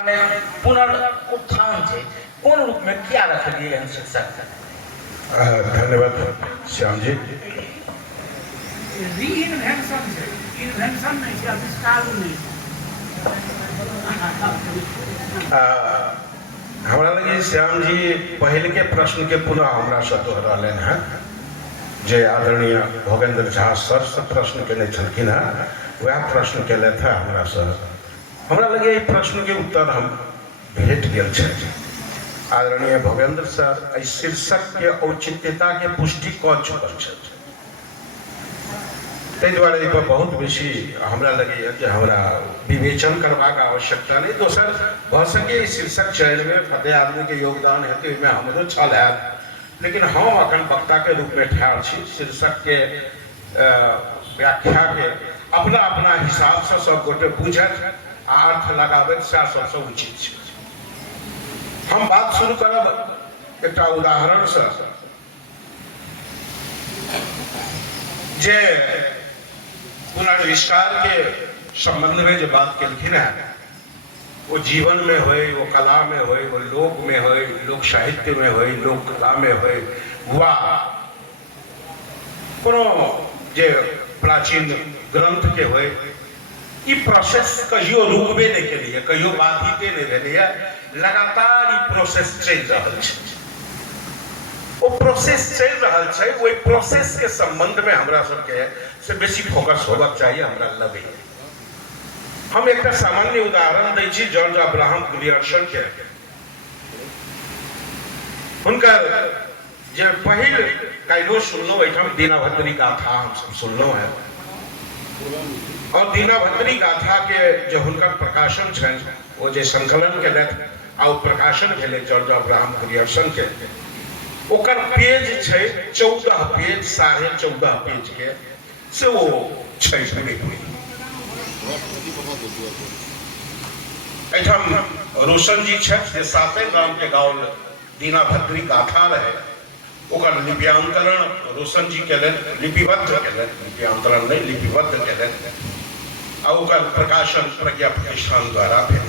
माने पुनरुत्थान है कौन रूप में क्या रख लिए हैं शीर्षक? धन्यवाद श्याम जी। रीइन्वेंशन है, इन्वेंशन नहीं है, आविष्कार नहीं। हमरा लगे श्याम जी पहले के प्रश्न के पुनः हमरा से दोहरालन है जे आदरणीय भोगेंद्र झा सर से प्रश्न केने छलखिन है वह प्रश्न केले थे हमरा से। हमरा लगे प्रश्न के उत्तर हम भेट गेल छै। आदरणीय भोगेंद्र सर शीर्षक के औचित्यता के पुष्टि कऽ चुकल छथि। ताहि दुआरे एहि पर बहुत बेसी हमरा लगैए जे हमरा विवेचन करबाक आवश्यकता नहीं। दोसर भऽ सके शीर्षक चयन में कते आदमी के योगदान हेतै ओहिमे हमरो छल हैत, लेकिन हम अखन वक्ता के रूप में ठाढ़ छी। शीर्षक के व्याख्या के अपना अपना हिसाब से सब गोटे बुझत आ अर्थ लगाबैत सएह सबसे उचित छै। हम बात शुरू करब एकटा उदाहरण से जे पुनर्विष्कार के संबंध में जो बात केलखिन है वो जीवन में होय, वो कला में होय, वो लोक में होय, लोक साहित्य में होय, लोक कला में होय, वा कोनो जे प्राचीन ग्रंथ के होय, ई प्रोसेस कहियो रुकबे नहीं केलिए, कहियो बाधिते नहीं भेलैए। लगातार ई प्रोसेस चल रहल छै। वो प्रोसेस चल रहल छै, ओहि प्रोसेस के संबंध में हमरा सबके से बेसी फोकस होबाक चाहिए हमरा लगे। हम एक सामान्य उदाहरण दै छी जॉर्ज अब्राहम ग्रियर्सन के। हुनकर जे पहिल काल्हिओ सुनलहुँ एहिठाम दीनाभद्री गाथा हम सुनलहुँ है, और दीनाभद्री गाथा के जो हुनकर प्रकाशन छनि वो जे संकलन केलथि आ प्रकाशन भेलै जॉर्ज अब्राहम ग्रियर्सन के, ओकर पेज छै 14 पेज, 14.5 पेज के से वो छै। एहिठाम रोशन जी छथि जे साते गाम के गाँव दीनाभद्री गाथा रहे, ओकर लिप्यांतरण रोशन जी केलथि, लिपिबद्ध केलथि, लिप्यांतरण नहीं लिपिबद्ध केलथि, आ ओकर प्रकाशन प्रज्ञा प्रतिष्ठान द्वारा भेल।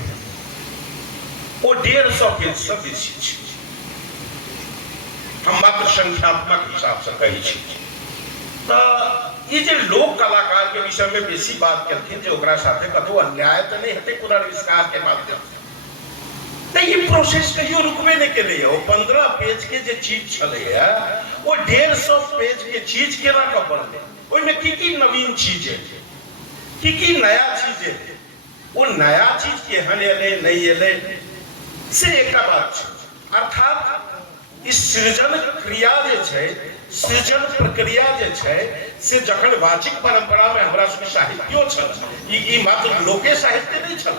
वो 150 पेज से बेसी छै। हम मात्र संख्यात्मक हिसाब से कही छी। तो ये जे लोक कलाकार के विषय में बेसी बात केलखिन जे ओकरा साथे कतौ अन्याय तो नहीं हेतै पुनर्विष्कार के माध्यम से। तो ये प्रोसेस कहियो रुकबे नहीं केलैए। वो 15 पेज के जे चीज छलैए वो 150 पेज के चीज केना कऽ बनलै, ओहिमे की नवीन चीज है, की नया चीज है, वो नया चीज केहन एलै नहीं एलै से एकटा बात छै। अर्थात इस सृजन क्रिया जे छै, सृजन प्रक्रिया जे छै से जखन वाचिक परंपरा में हमरा सबके साहित्यो छल, ई मात्र लोके साहित्य नहीं छल।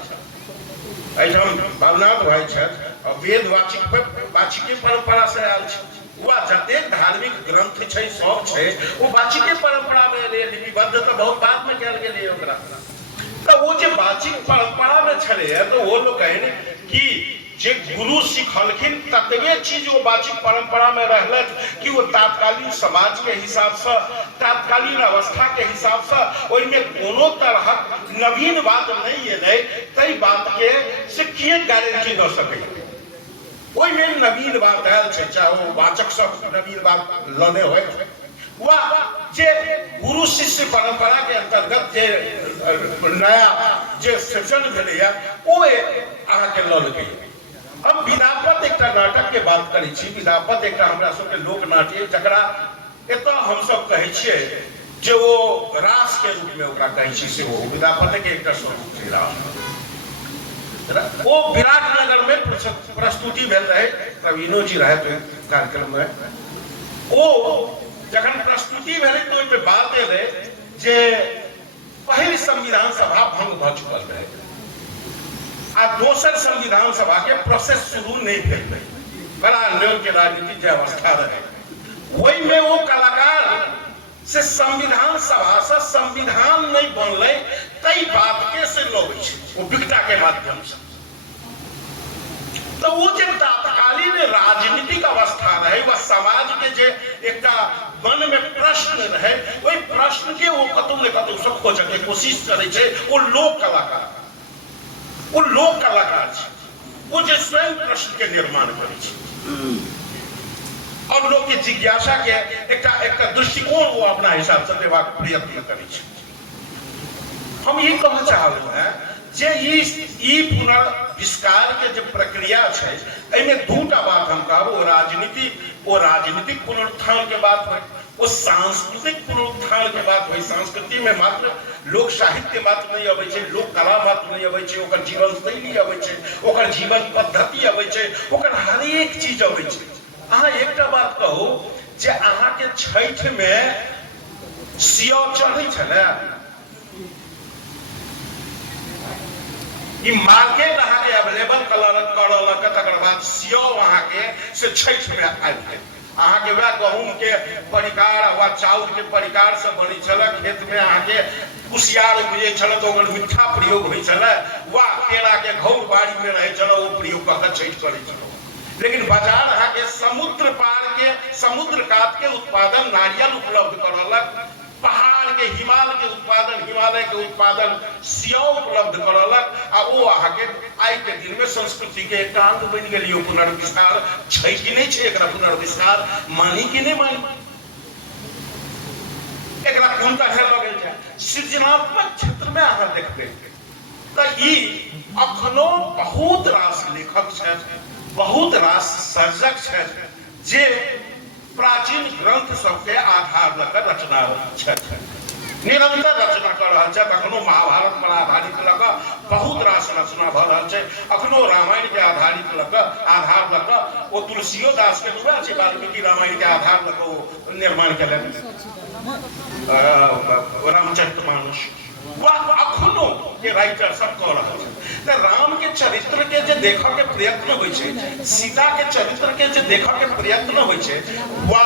एहिठाम भावनाथ भाई छथि और वेद वाचिके परंपरा से आयल छै। वा जतेक धार्मिक ग्रंथ छै सब छै वो वाचिके परंपरा में एलै, लिपिबद्ध तो बहुत बाद में कयल गेलै ओकरा। तो वो जे वाचिक परंपरा में छलैए तो वो लोग कहने कि जे गुरु सिखलखिन ततबे चीज वो वाचिक परंपरा में रहलत कि वो तात्कालीन समाज के हिसाब से, तात्कालीन अवस्था के हिसाब से ओहिमे कोनो तरह नवीन बात नहीं एलै, तई बात के से किए गारंटी दऽ सकैए। ओहिमे नवीन बात आयल छै, चाहे वो वाचक सब नवीन बात लने होय वा जे गुरु शिष्य परंपरा के अंतर्गत जे नया जे सृजन भेलैए ओ अहाँके लऽ लेलकै। हम विद्यापत एक नाटक के बात करै छी। विद्यापत एक हमरा सबके लोक नाट्य जकरा एतऽ हम सब कहै छियै जे वो रास के रूप में ओकरा कहै छी, से वो विद्यापत के एकटा स्वरूप छै रास। वो विराटनगर में प्रस्तुति भेल रहे, प्रवीणो जी रहे कार्यक्रम में। वो जखन प्रस्तुति भेलै तो ओहिमे बात एलै जे पहिल संविधान सभा भंग भऽ चुकल रहे आ दोसर संविधान सभा के प्रोसेस शुरू नहीं भेल रहे। बड़ा अन्योन्य के राजनीति के अवस्था रहे। वही में वो कलाकार से संविधान सभा से संविधान नहीं बनले, तई बात के से लोग वो विकटा के माध्यम से। तो वो जो तात्कालीन राजनीतिक अवस्था रहे वह समाज के जे एक मन में प्रश्न रहे, वही प्रश्न के वो कतौ ने कतौ सब खोजे के कोशिश करे छे। वो लोक कलाकार छै। वो जे स्वयं प्रश्न के निर्माण करे छै और लोग के जिज्ञासा के एकटा दृष्टिकोण वो अपना हिसाब से देबाक प्रयत्न करे छै। हम ये कहना चाहलू हैं जे ई पुनर्विस्तार के जो प्रक्रिया है एमे दूटा बात हम कहब, वो राजनीतिक पुनरुत्थान के बात है, वो सांस्कृतिक पुनरुत्थान के बात है। संस्कृति में मात्र लोक साहित्य मात्र नहीं अबै छै, लोक कला मात्र नहीं अबै छै, ओकर जीवन शैली अबै छै, ओकर जीवन पद्धति अबै छै, ओकर हर एक चीज अबै छै। अहाँ एकटा बात कहू जे अहाँ के छठ में सिया चढ़ै छलै, ई मार्केट अहाँ के अवेलेबल करलक, तकर बाद सिया अहाँ के से छठ में आबि गेल। अहाँ के वह गहूम के परिकार वा चाउर के परिकार से बनै छल, खेत में अहाँ के कुसियार उपजै छल तो ओकर मीठा प्रयोग होइ छल, वा केला के घौर बाड़ी में रहै छल, वो प्रयोग कऽ के छठ करै छल। लेकिन बाजार अहाँ के समुद्र पार के समुद्र कात के उत्पादन नारियल उपलब्ध करलक, पहाड़ के हिमालय के उत्पादन सिया उपलब्ध करलक, आ वो अहाँ के आई के दिन में संस्कृति के एक अंग बन गेल। पुनर्विस्तार छै कि नहीं छै, एकरा पुनर्विस्तार मानी कि नहीं मानी, एकरा कोन तरह लगल छै। सृजनात्मक क्षेत्र में अहाँ देखबै त ई अखनो बहुत रास लेखक छथि, बहुत रास सर्जक छथि जे प्राचीन ग्रंथ सबके आधार लऽ कऽ रचना छथि, निरंतर रचना कर रहल छथि। अखनो महाभारत पर आधारित लऽ कऽ बहुत रास रचना भऽ रहल छै, अखनो रामायण के आधारित लऽ कऽ आधार लऽ कऽ ओ तुलसियो दास के वएह छै, वाल्मीकि रामायण के आधार लऽ कऽ ओ निर्माण केलनि, रामचरितमानस अखनो के राइटर सब कह रहल छै। त राम के चरित्र के जे देखऽ के प्रयत्न होइ छै, सीता के चरित्र के जे देखऽ के प्रयत्न होइ छै, वा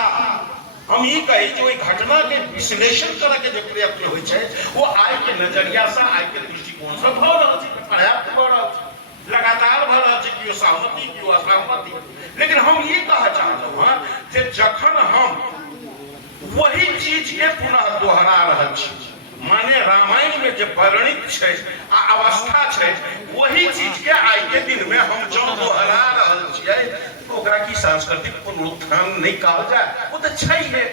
हम ई कही जे ओइ घटना के विश्लेषण करऽ के जे प्रयत्न होइ छै, वो आइ के नजरिया से, आइ के दृष्टिकोण से भऽ रहल छै, पर्याप्त भऽ रहल छै, लगातार भऽ रहल छै, कियो सहमति कियो असहमति। लेकिन हम ई कहऽ चाहलहुँ हँ जे जखन हम वही चीज के पुनः दोहरा रहल छी, माने रामायण में जो वर्णित है अवस्था है, वही चीज के आई के दिन में हम जो दोहरा रहल छियै, तो ओकरा की सांस्कृतिक पुनरुत्थान नहीं कहल जाए, वो तो छै है।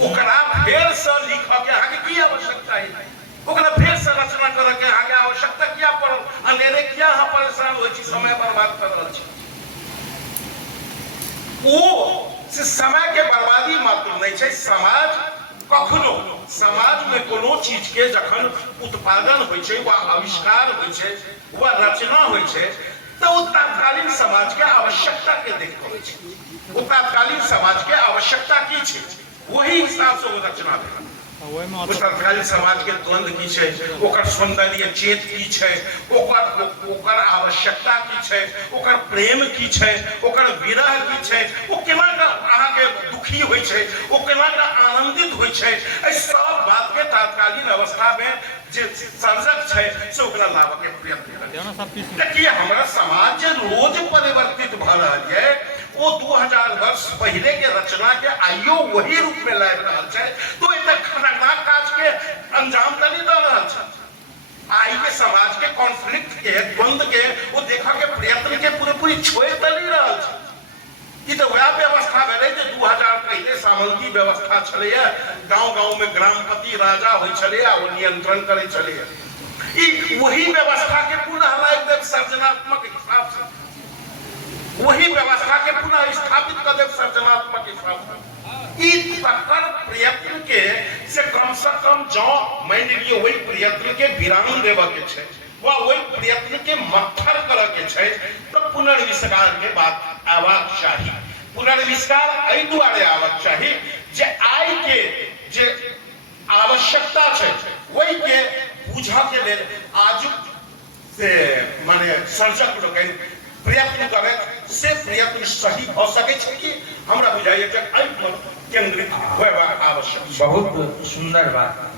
ओकरा फेर से लिखऽ के अहाँ के की आवश्यकता है, ओकरा फेर से रचना करऽ के अहाँ के आवश्यकता किया पड़ल, अनेरे किया अहाँ परेशान होइ छी, समय बर्बाद कर रहल छी। वो से समय के बर्बादी मात्र नहीं छै, कखनो समाज में कोनो चीज के जखन उत्पादन होइ छै, वा आविष्कार होइ छै, वा रचना होइ छै, तो वो तात्कालीन समाज के आवश्यकता के देख होइ छै। वो तात्कालीन समाज के आवश्यकता की छै, वही हिसाब से वो रचना भेल। तात्कालीन समाज के द्वंद की छै, ओकर सौंदर्य चेत की छै, ओकर आवश्यकता की छै, ओकर प्रेम की छै, ओकर विरह की छै, वो केना का अहाँ के दुखी होइ छै, वो केना का आनंदित होइ छै, एहि सब बात के तात्कालीन अवस्था में जे सर्जक छै से ओकरा लाभक के प्रयत्न करै। देखिए हमरा समाज जे रोज परिवर्तित भ रहल है, वो 2000 वर्ष पहले के रचना के आइयो वही रूप में लाइब रहल छै, तो एतक खतरनाक काज के अंजाम तनी दऽ रहल छै। आई के समाज के कॉन्फ्लिक्ट के द्वंद के वो देखा के प्रयत्न के पूरी छोड़ तनी रहल छै। ई तो वह व्यवस्था भेलै जे 2000 पहले सामंती व्यवस्था छलैया, गांव-गांव में ग्रामपति राजा होइ छलैया, वो नियंत्रण करै छलैया। ई वही व्यवस्था के पुनः लाइब देव सर्जनात्मक हिसाब से, वही व्यवस्था के पुनः स्थापित कर देव सर्जनात्मक हिसाब से। ई तकर प्रयत्न के से कम जो मान लियो वही प्रयत्न के विराम देव के छै, वा वही प्रयत्न के मत्थर करऽ के छै, तो पुनर्विस्तार के बात आवाक चाहिए। पुनर्विस्तार एहि दुआरे आवाक चाहिए जे आई के जे आवश्यकता छै, वही के बुझा के लेल आजुक से माने सर्जक लोकनि प्रयत्न करे, से प्रयत्न सही हो सके छै कि हमरा बुझाइए जे एहि पर केंद्रित होयबाक आवश्यक। बहुत सुंदर बात।